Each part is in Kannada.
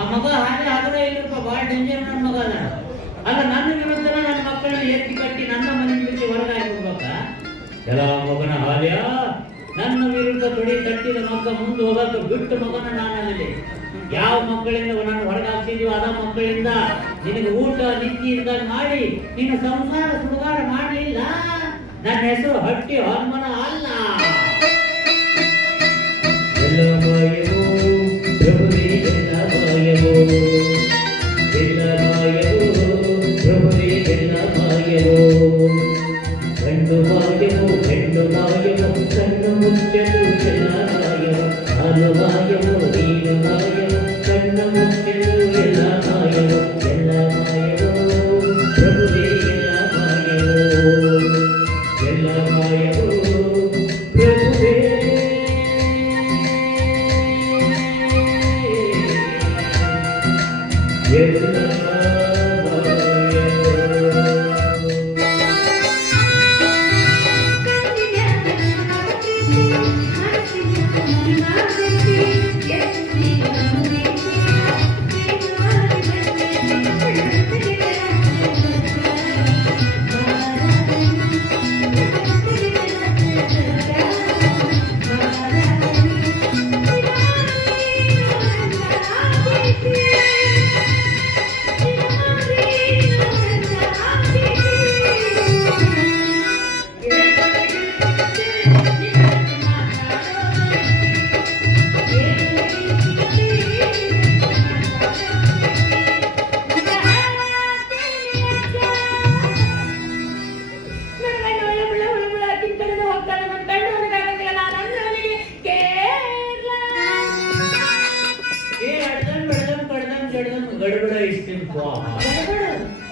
ಆ ಮಗ ಹಾಗೆ ಆದ್ರೆ ಇಲ್ಲಪ್ಪ ಭಾಳ ಡೇಂಜರ್ ನನ್ನ ಮಗ ಅದ. ಅಲ್ಲ ನನ್ನ ವಿರುದ್ಧ ನನ್ನ ಮಕ್ಕಳನ್ನ ಎತ್ತಿ ಕಟ್ಟಿ ನನ್ನ ಮನೆ ಬಿಟ್ಟು ಹೊರಗಾಗಿ ಹೋಗ್ಬೇಕಾ? ಎಲ್ಲ ಮಗನ ಹಾಲ್ಯ ನನ್ನ ವಿರುದ್ಧ ತೊಡಿ ತಟ್ಟಿದ ಮಗ ಮುಂದೆ ಹೋಗಕ್ಕೆ ಬಿಟ್ಟು ಮಗನ ನಾನಲ್ಲಿ ಯಾವ ಮಕ್ಕಳಿಂದ ನಾನು ಹೊರಗಾಗ್ತಿದೀವ ಅದ ಮಕ್ಕಳಿಂದ ನಿನಗೆ ಊಟ ನಿತ್ಯ ಮಾಡಿ ನಿನ್ನ ಸಂಸಾರ ಸುಡುಗಾರ ಮಾಡಲಿಲ್ಲ. ನನ್ನ ಹೆಸರು ಹಟ್ಟಿ ಹನುಮನ ಅಲ್ಲ. ಎಲ್ಲ ಮಾಯವೋ ಪ್ರಭುವೇ ಎಲ್ಲ ಮಾಯವೋ, ಎಲ್ಲ ಮಾಯವೋ ಪ್ರಭುವೇ ಎಲ್ಲ ಮಾಯವೋ. ಗಂಡು ಮಾಯವೋ ಹೆಣ್ಣು ಮಾಯವೋ ಕಣ್ಣು ಮುಚ್ಚಲು ಎಲ್ಲ ಮಾಯವೋ. ಹಾಲು ಮಾಯವೋ ನೀನು ಮಾಯವೋ ಕಣ್ಣು ಮುಚ್ಚಲು ಎಲ್ಲ ಮಾಯವೋ. ಎಲ್ಲ ಮಾಯವೋ ಪ್ರಭುವೇ ಎಲ್ಲ ಮಾಯವೋ, ಎಲ್ಲ ಮಾಯವೋ ಪ್ರಭುವೇ.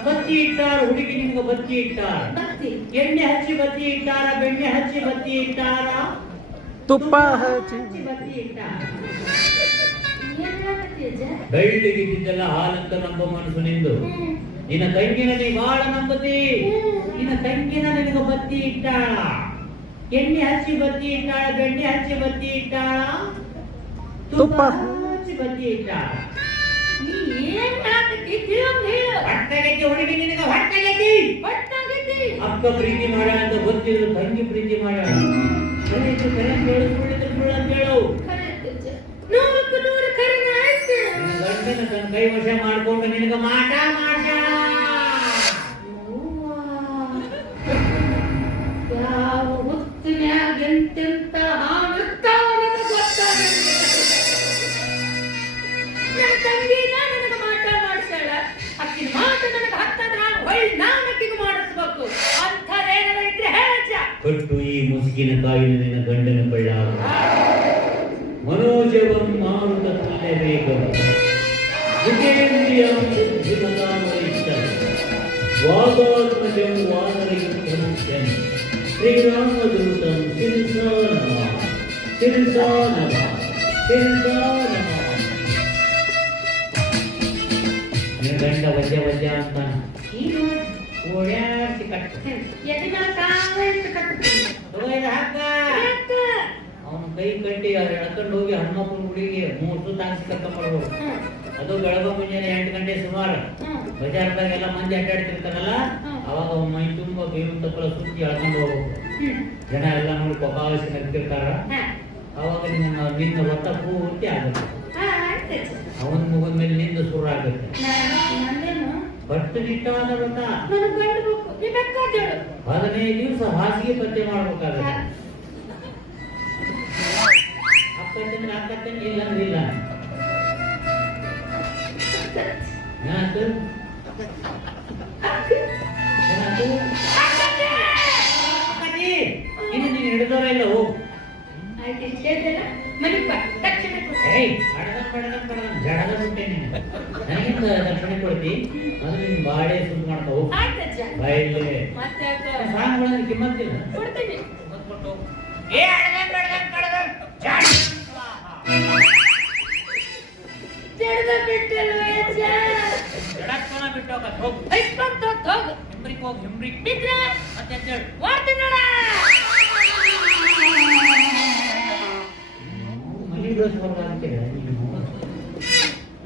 ಬತ್ತಿ ಇಟ್ಟಾರ ಹುಡುಗಿ ನಿಮ್ಗೆ ಬತ್ತಿ ಇಟ್ಟಾರ, ಎಣ್ಣೆ ಹಚ್ಚಿ ಬತ್ತಿ ಇಟ್ಟಾರ, ಬೆಣ್ಣೆ ಹಚ್ಚಿ ಬತ್ತಿ ಇಟ್ಟಾರ, ತುಪ್ಪ ಹಚ್ಚಿ ಬತ್ತಿ ಇಟ್ಟಾರ. ಬೆಳ್ಳಿಗಿದ್ದೆಲ್ಲ ಹಾಲಂತ ನಂಬ ಮನಸ್ಸು ನಿಂದು. ನಿನ್ನ ತಂಗಿನ ನೀ ಬಾಳ ನಂಬತಿ. ನಿನ್ನ ತಂಗಿನ ನಿನಗ ಬತ್ತಿ ಇಟ್ಟಾಳ, ಎಣ್ಣೆ ಹಚ್ಚಿ ಬತ್ತಿ ಇಟ್ಟಾಳ, ಬೆಣ್ಣೆ ಹಚ್ಚಿ ಬತ್ತಿ ಇಟ್ಟಾಳ, ತುಪ್ಪ ಹಚ್ಚಿ ಬತ್ತಿ ಇಟ್ಟಾಳ. ಹುಡುಗಿ ನಿನಗ ಹೊಟ್ಟೆಗೆತಿ. ಅಕ್ಕ ಪ್ರೀತಿ ಮಾಡ್ಯಾಳ ಅಂತ ಗೊತ್ತಿದ್ರು ತಂಗಿ ಪ್ರೀತಿ ಮಾಡ್ಯಾಳ. ಗಂಡನ ತನ್ನ ಕೈ ವಶ ಮಾಡ್ಕೊಂಡು ನಿನಗ ಮಾಟ ಮಾಡ್ಯಾಳ. ಯಾವ ಹೊತ್ತಿನ್ಯಾಗ ಎಂತೆಂತ ತಂಗಿನ ನನಗ ಮಾಟ ಮಾಡ್ಸಾಳ. ಅಕ್ಕಿ ಮಾಟ ನನಗ ಹತ್ತದ್ರ ಹೊಳ್ಳಿ ನಾನು ಅಕ್ಕಿಗೆ ಮಾಡಿಸ್ಬೇಕು. ಅಂಥದ್ದೇನಾರ ಇದ್ರೆ ಹೇಳಜ್ಜ. ಕಟ್ಟು ಈ ಮುಸುಕಿನ ಕಾಯಿನ ನಿನ್ನ ಗಂಡನ ಬಳ್ಳಾಗ ಮನೋಜವಂ ಮಾರುತ ತುಲ್ಯ ವೇಗಂ ಜಿತೇಂದ್ರಿಯಂ ಬುದ್ಧಿಮತಾಮರಿಷ್ಟಂ ವಾದಾತ್ಮಜಂ ವಾನರಯುಕ್ತಮುಖ್ಯಂ ಶ್ರೀರಾಮದೂತಂ ಶಿರಸಾ ನಮಃ ಶಿರಸಾ ನಮಃ ಶಿರಸಾ ನಮಃ. ಗಂಡ ವಜ್ಜ ವಜ್ಜ ಅಂತಾನ ಓಡ್ಯಾಡ್ಸಿ ಕಟ್ಟ ಅವನು ಕೈ ಕಟ್ಟಿ ಎಳ್ಕೊಂಡು ಹೋಗಿ ಹನುಮಪ್ಪನ ಗುಡಿಗೆ 3 ಸುತ್ತ ಹಾಕ್ಸಿ ಕರ್ಕೊಂಡ್ ಬರ್ಬೋದು. ಅದು ಬೆಳಗ ಮುಂಜಾನೆ 8 ಗಂಟೆ ಸುಮಾರು ಬಜಾರ್ದಾಗೆಲ್ಲ ಮಂದಿ ಅಡ್ಡಾಡ್ತಿರ್ತಾರಲ್ಲ, ಅವಾಗ ಮೈ ತುಂಬ ಬೇವು ತಪ್ಪಲ ಸುತ್ತಿ ಎಳ್ಕೊಂಡು ಹೋಗ್ಬೇಕು. ಜನ ಎಲ್ಲ ನೋಡಿ ಪಪಾವಸಿ ನಗ್ತಿರ್ತಾರ. ಅವಾಗ ನಿನ್ನ ವ್ರತ ಪೂರ್ತಿ ಆಗುತ್ತೆ. ಅವನ ಮುಗದ ಮೇಲೆ ನಿಂದ ಶುರು ಆಗುತ್ತೆ. ಬಟ್ಟು ನಿಟ್ಟಾದ ವ್ರತ 15 ದಿವಸ ಹಾಸಿಗೆ ಪತ್ತೆ ಮಾಡ್ಬೇಕಾಗುತ್ತೆ. ಅಕ್ಕಂತಂದ್ರೆ ಅಕ್ಕಂತಂದ್ರೆ ಇಲ್ಲ ಅಂದ್ರೆ ಇಲ್ಲ. ಏನಾಯ್ತು? ಇನ್ನು ನೀನು ಹಿಡಿದವರ ಇಲ್ಲ ಹೋಗು. ಜಡದ ಬಿಟ್ಟೆ ನೀನು ನನಗಿಂತ ದಕ್ಷಿಣ ಕೊಡ್ತಿ. ಅದು ನಿನ್ ಬಾಳೆ ಸುದ್ದಿ ಮಾಡ್ತಾ ಹೋಗು. ಬಾಯಲ್ಲಿ ಸಾಂಗ್ಗಳಲ್ಲಿ ಕಿಮ್ಮತ್ತಿಲ್ಲ.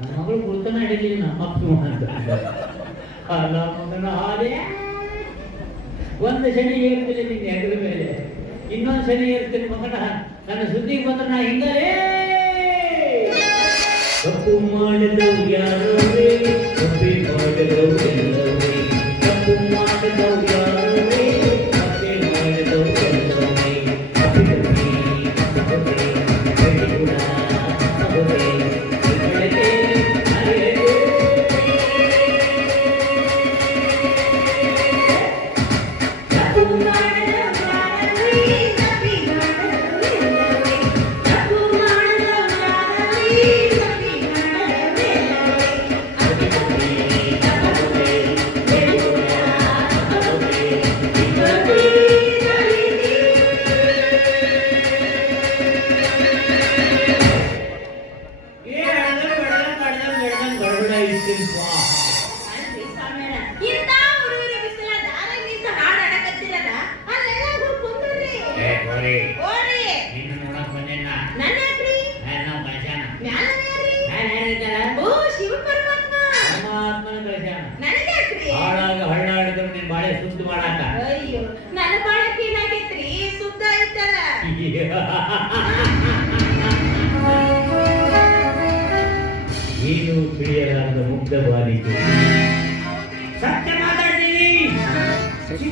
ನನ್ನ ಮಗಳು ಗುರುತನ ಹಿಡಿಲಿಲ್ಲ ನಮ್ಮ ಅಪ್ಪು ಅಂತ ಅಲ್ಲ ಮಗನ ಹಾಗೆ ಒಂದು ಶನಿ ಏರ್ತಿಲ್ಲ ನಿನ್ನ ಹೆಗಲ ಮೇಲೆ, ಇನ್ನೊಂದು ಶನಿ ಏರ್ತೀನಿ ಮಗನ. ನನ್ನ ಸುದ್ದಿಗೆ ಬಂದ್ರೆ ನಾ ಹಿಂಗಲೇ ತಪ್ಪು ಮಾಡಿದವು ಯಾರೇ, ತಪ್ಪಿ ಮಾಡಿದವು ಎಲ್ಲವೇ, ತಪ್ಪು ಮಾಡಿದವು ಯಾರೇ, ತಪ್ಪಿ ಮಾಡಿದವು ಎಲ್ಲವೇ, ತಪ್ಪಿ ತಪ್ಪಿ ಬೆಳೆಗುಣ ತಪ್ಪೇ ಬೆಳೆಗೆ ಅರಿಯೇ. ತಪ್ಪು ಮಾಡಿದವು ಯಾರೇ, ತಪ್ಪಿ ಮಾಡಿದವು ಎಲ್ಲವೇ, ತಪ್ಪು ಮಾಡಿದವು ಯಾರೇ, ತಪ್ಪಿ ಮಾಡಿದವು ಎಲ್ಲವೇ, ತಪ್ಪಿ ತಪ್ಪಿ ಬೆಳೆಗುಣ ತಪ್ಪೇ ಬೆಳೆಗೆ ಅಲ್ರಿ ಸ್ವಾಮ್ಯಾರ, ಇಂಥ ಹುಡುಗರು ಬಿಸಿಲ ದಾರಾಗ ನಿಂತು ಹಾಡಾಡಕತ್ತಿರಲ್ಲ, ಅಲ್ಲೆಲ್ಲ ಹೋಗಿ ಕುಂದ್ರಿ. ಓಡ್ರಿ. ನನ್ನ ಯಾಕ್ರಿ? ಮ್ಯಾಲ ಯಾರ್ರಿ? ಓ ಶಿವ ಪರಮಾತ್ಮ. ನನಗೆ ಯಾಕ್ರಿ? ಹಳ್ಳಾಡಿದ್ರು ನೀನ್ ಬಾಳೆ ಸುದ್ದು ಮಾಡಾಕ ಅಯ್ಯೋ, ನನ್ನ ಬಾಳಕ್ಕೆ ಏನಾಗೈತ್ರಿ? ಸುದ್ದ ಐತಲ್ಲ. ಏನು ತಿಳಿಯಲಾರದ ಮುಗ್ಧ ಬಾಲಿಕೆ, ಸತ್ಯ ಮಾತಾಡ್ತೀನಿ. ಅಯ್ಯೋ,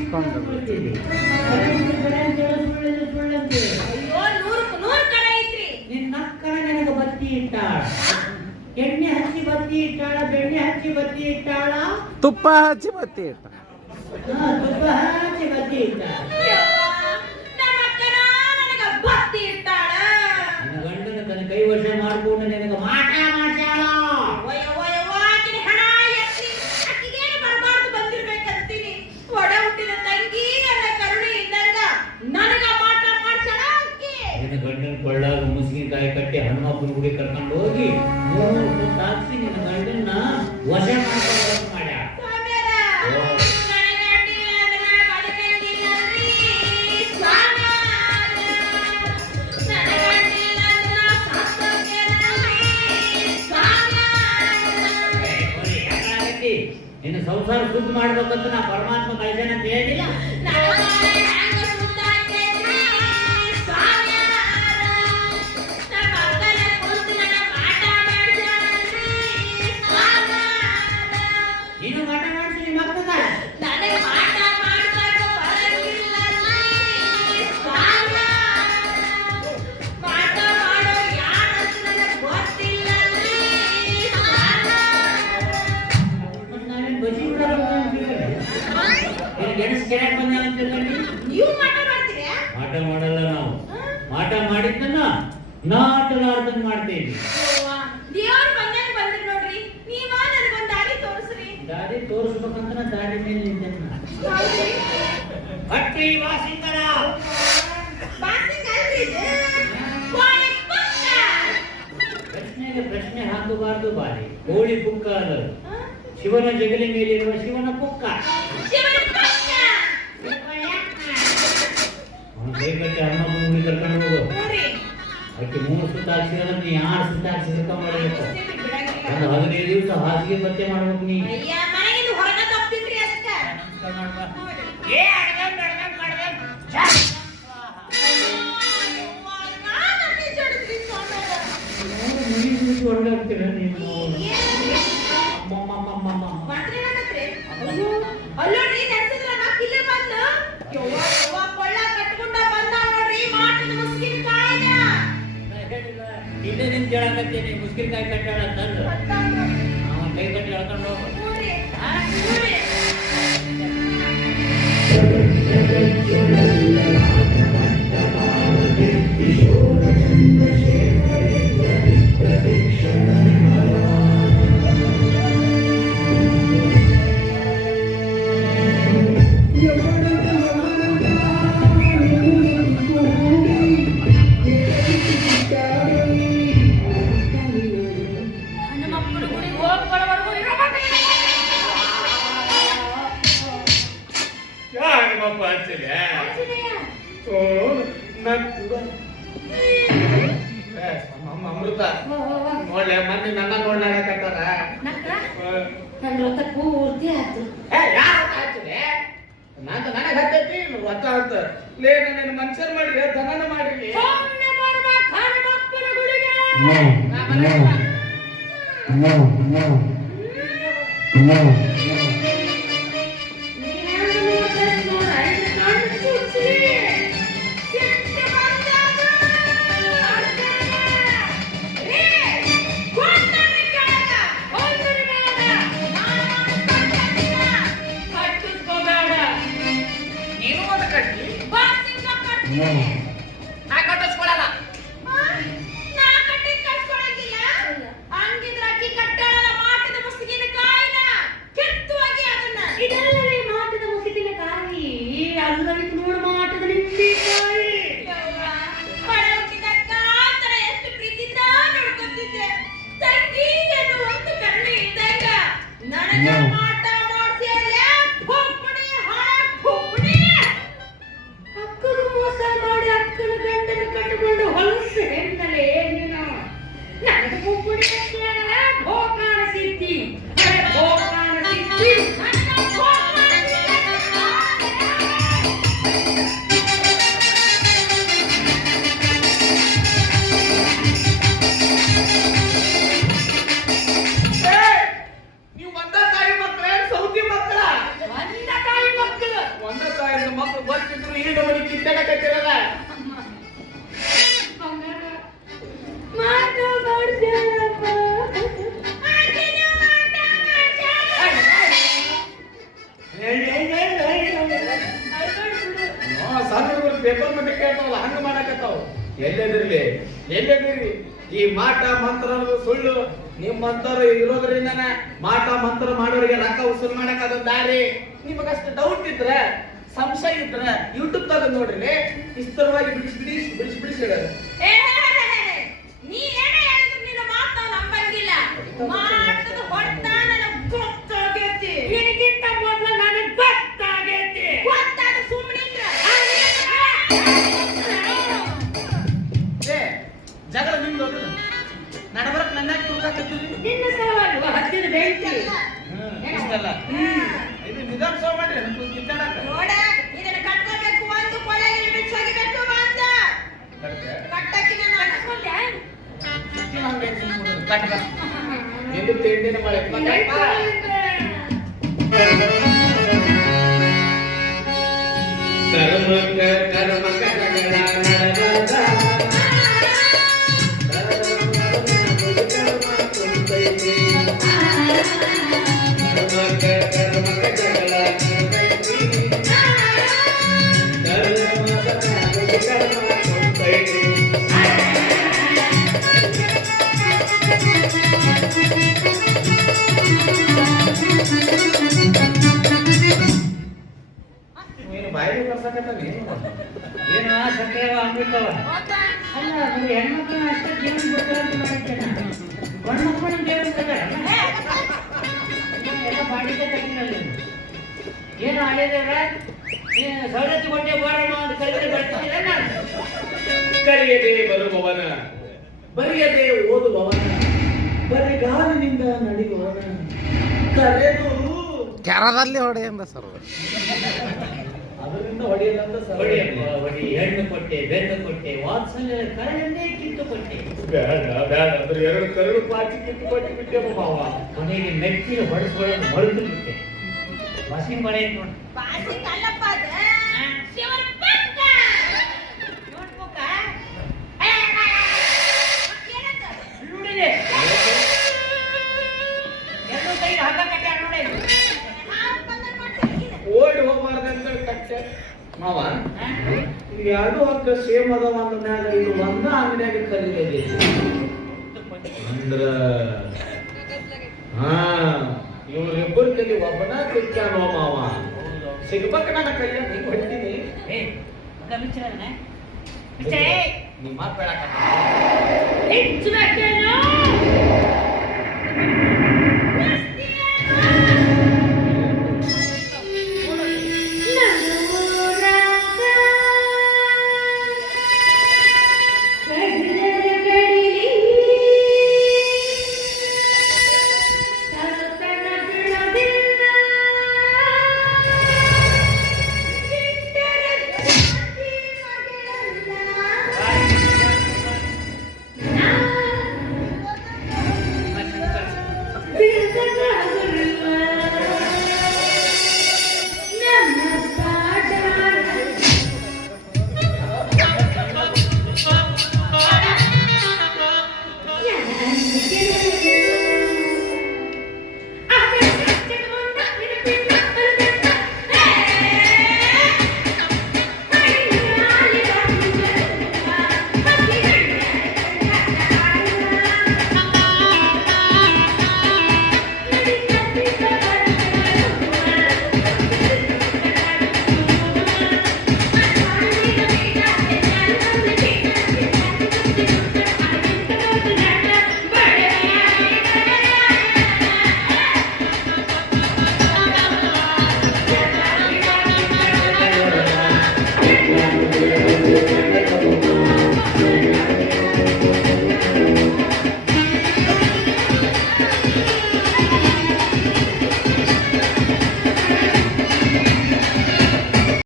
ನೂರಕ್ಕೆ ನೂರು ಕಡೆ ಐತ್ರಿ. ನಿನ್ನ ಅಕ್ಕನ ನನಗೆ ಬತ್ತಿ ಇಟ್ಟಾಳ, ಎಣ್ಣೆ ಹಚ್ಚಿ ಬತ್ತಿ ಇಟ್ಟಾಳ, ಬೆಣ್ಣೆ ಹಚ್ಚಿ ಬತ್ತಿ ಇಟ್ಟಾಳ, ತುಪ್ಪ ಹಚ್ಚಿ ಬತ್ತಿ ಇಟ್ಟ. ತುಪ್ಪ ಹಚ್ಚಿ ಬತ್ತಿ ಇಟ್ಟಾಳ. ಯವ್ವ, ನಮ್ಮ ಅಕ್ಕನ ನನಗ ಬತ್ತಿ ಇಟ್ಟಾಳ. ನಿನ್ನ ಗಂಡನ ತನ್ನ ಕೈ ವಶ ಮಾಡ್ಕೊಂಡು ನಿನಗೆ ಮಾಟ ಮಾಡ್ಯಾಳ. ಯವ್ವ, ಯವ್ವ, ಆಕಿನ ಹಣ ಎತ್ತಿ ಆಕಿಗೇನು ಬರಬಾರ್ದು ಬಂದಿರ್ಬೇಕಂತೀನಿ. ಒಡ ಹುಟ್ಟಿದ ತಂಗಿ ನನ್ನ ಕರುಣೆ ಇದ್ದಂಗ ನನಗ ಮಾಟ ಮಾಡ್ಸಳ ಆಕಿ. ನಿನ್ನ ಗಂಡನ ಕೊಳ್ಳಾಗ ಮುಸ್ಲಿಂಕಾಯಿ ಕಟ್ಟಿ ಹನುಮಪ್ಪನ ಗುಡಿ ಕರ್ಕೊಂಡು ಹೋಗಿ 3 ಸುತ್ತು ಹಾಕ್ಸಿ ನಿನ್ನ ಗಂಡನ್ನ ವಶ ಮಾಡ್ಕೊಂಡು ಮಾಡ್ಯಾಳ. ಸ್ವಾಮ್ಯಾರ, ಓ. ನನ್ನ ಗಂಡಿಲ್ಲ ಅಂದ್ರೆ ನಾ ಬದುಕಂಗಿಲ್ಲರಿ. ಸ್ವಾಮ್ಯಾರ, ನನ್ನ ಗಂಡಿಲ್ಲ ಅಂದ್ರೆ ನಾ ಸತ್ತೋಗ್ತೇನರಿ. ಸ್ವಾಮ್ಯಾರ. ಯಾಕಾಗತ್ತಿ? ನಿನ್ನ ಸಂಸಾರ ಶುದ್ಧ ಮಾಡ್ಬೇಕಂತ ನಾ ಪರಮಾತ್ಮ ಕಳ್ಸೇನ ಅಂತ ಹೇಳಿಲ್ಲ. ನನ್ನ ಬಾಳೆ ಹ್ಯಾಂಗ ಸುತ್ತಾಕೈತ್ರಿ. ಸ್ವಾಮ್ಯಾರ, ನಮ್ಮ ಅಕ್ಕನ ಕುಂತು ನನ್ನ ಮಾಟ ಮಾಡ್ಸ್ಯಾಳ್ರಿ. ಸ್ವಾಮ್ಯಾರ, ನೀನು ಮಾಟ ಮಾಡಿಸಿ ನಿಮ್ಮ ಅಕ್ಕಗ ನನಗೆ ಮಾಟ ಮಾಡ್ಸಕ್ಕೆ ಬರಂಗಿಲ್ಲರಿ. ಸ್ವಾಮ್ಯಾರ, ಮಾಟ ಮಾಡೋರು ಯಾರಂತ ನನಗೆ ಗೊತ್ತಿಲ್ಲರಿ. ಸ್ವಾಮ್ಯಾರ. ಮತ್ತೆ ನಾವೇನ್ ಬಜಿ ಬಿಡೋರು ಅಂತೀವಿ. ನೀನು ಗೆಣಸು ಕೆರೆಯಾಗ ಬಂದ ಅಂತ ತಿಳ್ಕೊಂಡಿ? ನೀವು ಮಾಟ ಮಾಡ್ತೀರಾ? ಮಾಟ ಮಾಡಲ್ಲ ನಾವು. ಮಾಟ ಮಾಡಿದ್ದನ್ನ ನಾಟಲಾರ್ದಂಗ್ ಮಾಡ್ತೇವಿ. ಯವ್ವ, ದೇವ್ರು ಬಂದಂಗ ಬಂದ್ರಿ ನೋಡ್ರಿ. ನೀವ ನನಗೊಂದು ದಾರಿ ತೋರಿಸ್ರಿ. ದಾರಿ ತೋರಿಸ್ಬೇಕಂತ ನಾ ದಾರಿ ಮೇಲೆ ನಿಂತೇನ. ಹೌದ್ರಿ? ಹಟ್ಟಿ ವಾಸಿಂಗರ ಬಾಸಿಂಗ್ ಅಲ್ರಿ ಇದು. ಕೋಳಿ ಪುಕ್ಕ. ಪ್ರಶ್ನೆಗೆ ಪ್ರಶ್ನೆ ಹಾಕಬಾರ್ದು ಬಾರಿ. ಕೋಳಿ ಪುಕ್ಕ ಅಲ್ಲ, ಹ? ಶಿವನ ಜಗಲಿ ಮೇಲಿರುವ ಶಿವನ ಪುಕ್ಕ. ಶಿವನ ಪುಕ್ಕ. ಅವನು ಕೈ ಕಟ್ಟಿ ಹನುಮಪ್ಪನ ಗುಡಿ ಕರ್ಕೊಂಡು ಹೋಗು. ನೋಡ್ರಿ. ಅದಕ್ಕೆ 3 ಸುತ್ತ ಹಾಕ್ಸಿದ್ರೆ ನೀ 6 ಸುತ್ತ ಹಾಕ್ಸಿರ್ಕ ಮಾಡಬೇಕು. ಅಷ್ಟೇ ಬಿಡಂಗಿಲ್ಲ. ಒಂದು 15 ದಿವಸ ಹಾಸಿಗೆ ಪತ್ತೆ ಮಾಡ್ಬೇಕು ನೀ. ಅಯ್ಯ, ಮನೆಗಿಂದ ಹೊರಗ ತಪ್ಪಿದ್ರಿ ಅದಕ್ಕ. ನಮಸ್ಕಾರ ಮಾಡ್ಬಾ. ನೋಡ್ರಿ. ಏ ಅಡ್ಗಂ ಅಡ್ಗಂ ಅಡ್ಗಂ. ಯವ್ವ, ನಾನ್ ಅಲ್ಲಿ ಜಡ್ದ್ರಿ ಸ್ವಾಮ್ಯಾರ. ನೋಡು, ಮನೆ ಬಿಟ್ಟು ಹೊರಗೆ ಹೋಗ್ತೀರ ನೀನು. ಏನ್ರಿ? ಅಮ್ಮಮ್ಮಮ್ಮಮ್ಮಮ್ಮ. ಮಾತ್ರೇನಾಗತ್ರಿ? ಅಯ್ಯೋ, ಅಲ್ಲೋಡ್ರಿ ನೆನ್ಸಿದ್ರಲ್ಲ ಕಿಲ್ಲಿ ಬಂದು. ಯವ್ವ, ಯವ್ವ, ಕೊಳ್ಳ ಕಟ್ಕೊಂಡ ಬಂದ ನೋಡ್ರಿ ಮಾಟದ ಮುಸ್ಕಿನಕಾಯಿನ. ಇಲ್ಲೇ ನಿನ್ ಕೇಳಕತ್ತೀನಿ ಮುಸ್ಕಿನಕಾಯಿ ಕಟ್ಟಾಳ ಅಂತಂದು ಅವನ ಕೈ ಕಟ್ಟಿ ಎಳ್ಕೊಂಡು ಹೋಗು. ನೋಡ್ರಿ. ನೋಡ್ರಿ. ಹನುಮಪ್ಪನ ಗುಡಿಗೆ ಹೋಗ್ ಬರೋವರೆಗೂ ಇರಬೇಕು. ಯಾರಪ್ಪ ಹಚ್ಚಿದೆ? ಆಂಜನೇಯ. ಓ, ನನ್ ಕೂಡ. ಏ, ನಮ್ಮ ಅಮೃತ ನೋಡ್ಲೆ ಮೊನ್ನೆ ನನ್ನ ನೋಡ್ಲಾಕತ್ತಾರ ನನ್ನ ರಥ ಪೂರ್ತಿ ಆಯ್ತು. ನನಗೆ ಹತ್ತೈತಿ ರಥ ಅಂತ ಲೇ ನನ್ನ ಮನುಷ್ಯರ್ ಮಾಡ್ರಿ ದನನ ಮಾಡ್ರಿ ನಾ ಕಟ್ಟಿಸ್ಕೊಳಲ್ಲ. ನಾ ಕಟ್ಟಿಸ್ಕೊಳಂಗಿಲ್ಲ. ಹಂಗಿದ್ರೆ ಅಕ್ಕಿ ಕಟ್ಟಾಳಲ್ಲ ಮಾಟದ ಮುಸುಕಿನ ಕಾಯಿನ ಕಿತ್ತುವಾಗಿ ಅದನ್ನ. ಇದಲ್ಲವೇ ಮಾಟದ ಮುಸುಕಿನ ಕಾಯಿ, ಅಲ್ಲವಿತ್ತು ನೋಡು ಮಾಟದ ನಿಂಬೆಕಾಯಿ. ಬಡ ಹುಟ್ಟಿದಕ್ಕ ಆತರ ಎಷ್ಟು ಪ್ರೀತಿಯಿಂದ ನೋಡ್ಕೊತಿದ್ದೆ. ತಂಗಿ ಎಂದು ಒಂದು ಕರುಣೆ ಇದ್ದಾಗ ನನಗ ಮಾಟ ಮಾಡ್ಸಿಯಲ್ಲ ಭೋಪಣಿ ಹಾಳ ಭೋಪಣಿ. ಅಕ್ಕನ ಮೋಸ ಮಾಡಿ ಅಕ್ಕನ ಗಂಡನ ಕಟ್ಟಿಕೊಂಡು ಹೊಲಸು ಹೆಣ್ಣಲೆ ನೀನು. ನನಗೆ ಭೋಪಣಿ ಭೋಕಾಣ ಸಿದ್ಧಿ ಭೋಕಾಣ ಸಿದ್ಧಿ ನೀವು ಒಂದ ತಾಯಿ ಮಕ್ಕಳ ಸೌತಿ ಮಕ್ಕಳ ಒಂದ ತಾಯಿ ಮಕ್ಕಳು. ಒಂದ ತಾಯಿ ಮಕ್ಕಳು ಬರ್ತಿದ್ರು ಈ ನಮನಿ ಕಿತ್ತಾಡಕತ್ತಿರಲ್ಲ ಮಾಟ ಮಾಡ್ಸ್ಯಾಳಪ್ಪ. ಆಕೆನ ಮಾಟ ಮಾಡ್ಸ್ಯಾಳ. ಸಣ್ಣ ಹುಡುಗರು ಪೇಪರ್ ಮತ್ತೆ ಕೇಳ್ತಾವಲ್ಲ ಹಂಗ ಮಾಡಕತ್ತಾವ. ಎಲ್ಲೆದಿರ್ಲಿ ಎಲ್ಲೆದಿರ್ಲಿ ಈ ಮಾಟ ಮಂತ್ರ ಅನ್ನೋದು ಸುಳ್ಳು. ನಿಮ್ಮಂತವ್ರು ಇರೋದ್ರಿಂದನ ಮಾಟ ಮಂತ್ರ ಮಾಡೋರಿಗೆ ರೊಕ್ಕ ವಸೂಲ್ ಮಾಡಕ್ ಅದೊಂದು ದಾರಿ. ನಿಮಗಷ್ಟು ಡೌಟ್ ಇದ್ರೆ ಸಂಶಯ ಇದ್ರೆ ಯೂಟ್ಯೂಬ್ ತಗೊಂಡ್ ನೋಡ್ರಿ, ವಿಸ್ತರವಾಗಿ ಬಿಡಿಸಿ ಹೇಳೋದು. ನೀ ಏನ ಹೇಳಿದ್ರು ನಿನ್ನ ಮಾತು ನಾವು ನಂಬಂಗಿಲ್ಲ. ಮಾಟದ ಹೊಡ್ತ ನನಗೆ ಗೊತ್ತಾಗೈತಿ. ನಿನಗಿಂತ ಮೊದಲು ನನಗೆ ಗೊತ್ತಾಗೈತಿ. ಗೊತ್ತಾದ ಸುಮ್ಮನೆ ಜಗಳ ನಿಮ್ದು ನಡಬರಕ್ ನನ್ನ ತುರ್ದಾಕತ್ತೀರಿ. ನಿನ್ನ ಸಲುವಾಗಿ ಹತ್ತಿರ ಬೆಂಕಿ ಇಷ್ಟಲ್ಲ ಇದು ವಿಧಾನಸಭೆ ಮಾಡ್ರಿ ಕಿತ್ತಾಡಕ ನೋಡ ಇದನ್ನ ಕಟ್ಕೋಬೇಕು. ಒಂದು ಕೊಳ್ಳೆಗೆ ಬಿಚ್ಚಿ ಹೋಗಿಬೇಕು ಅಂತ ಕಟ್ಟಕ್ಕಿನ ಕಟ್ಕೊಂಡೆ. ಕಟ್ಟ ಎಂದು ತಿಂಡಿನ ಮಳೆ ಕರ್ಮಕ ಬಾಯಿಗೆ ಬರ್ಸಕತ್ತಾನೆ ಏನ ಸಕ್ಕರೆ ಅಮೃತವ ಅಲ್ಲ ನೀವು ಹೆಣ್ಮಕ್ಳನ್ನ ಅಷ್ಟೇ ಜೀವನ ಬಿಡ್ತಾರಂತ ಮಾಡ್ತೇನೆ. ಗಂಡು ಮಕ್ಕಳನ್ನ ಜೀವನ ಬಿಡ್ತಾರೆ ಎಲ್ಲ ಬಾಡಿಗೆ ತಗಿನಲ್ಲಿ ಏನು ಆಳಿದೇವ್ರ ಸವಲತ್ತು ಕೊಟ್ಟೆ ಬೋರಣ್ಣ ಅಂತ ಕಲಿದ್ರೆ ಬರ್ತಿಲ್ಲ ನಾನು. ಕರೆಯದೆ ಬರುವವನ ಬರೆಯದೆ ಓದುವವನ ಬರಿಗಾಲಿನಿಂದ ನಡೆಯುವವನ ಕರೆದು ಕೆರದಲ್ಲಿ ಹೊಡೆಯಂದ ಸರ್ ಅದರಿಂದ ಹೊಡೆಯದಂತ ಹೊಡಿ ಹೆಣ್ಣು ಕೊಟ್ಟೆ ಬೆನ್ನು ಕೊಟ್ಟೆ ವಾತ್ಸಲ್ಯ ಕರಳನ್ನೇ ಕಿತ್ತು ಕೊಟ್ಟೆ. ಬೇಡ ಅಂದ್ರೆ ಎರಡು ಕರಡು ಪಾಚಿ ಕಿತ್ತು ಕೊಟ್ಟು ಬಿಟ್ಟೆ ಮಾವ. ಕೊನೆಗೆ ಮೆಟ್ಟಿಲು ಹೊಡೆಸ್ಕೊಳ್ಳೋದು ಮರೆತು ಬಿಟ್ಟೆ. ವಾಸಿ ಮನೆ ನೋಡಿ ಬಾಸಿ ಕಲ್ಲಪ್ಪ ಅದು ಶಿವನ ಪಕ್ಕ ನೋಡ್ಬೇಕ. ಏನಂತ ನೋಡಿದೆ ಎರಡು ಕೈ ಹಗ್ಗ ಕಟ್ಟಾರ ನೋಡಿ. ಓಡಿ ಹೋಗ್ಬಾರ್ದಂತ ಕಚ್ಚ ಮಾವ. ಇದು ಎರಡು ಹಕ್ಕ ಸೇಮ್ ಅದಾವ ಅಂದ ಮ್ಯಾಗ ಇದು ಒಂದ ಅಂಗಡಿಯಾಗ ಕರೀಲಿ ಅಂದ್ರ ಇವ್ರಿಬ್ಬರ ಕಲಿ ಒಬ್ಬನ ಸಿಕ್ಕಾನೋ ಮಾವ. ಸಿಗ್ಬೇಕ ನನ್ನ ಕೈಯ ಹಿಂಗ್ ಹೊಡ್ತೀನಿ. ಹೆಚ್ಚಬೇಕೇನೋ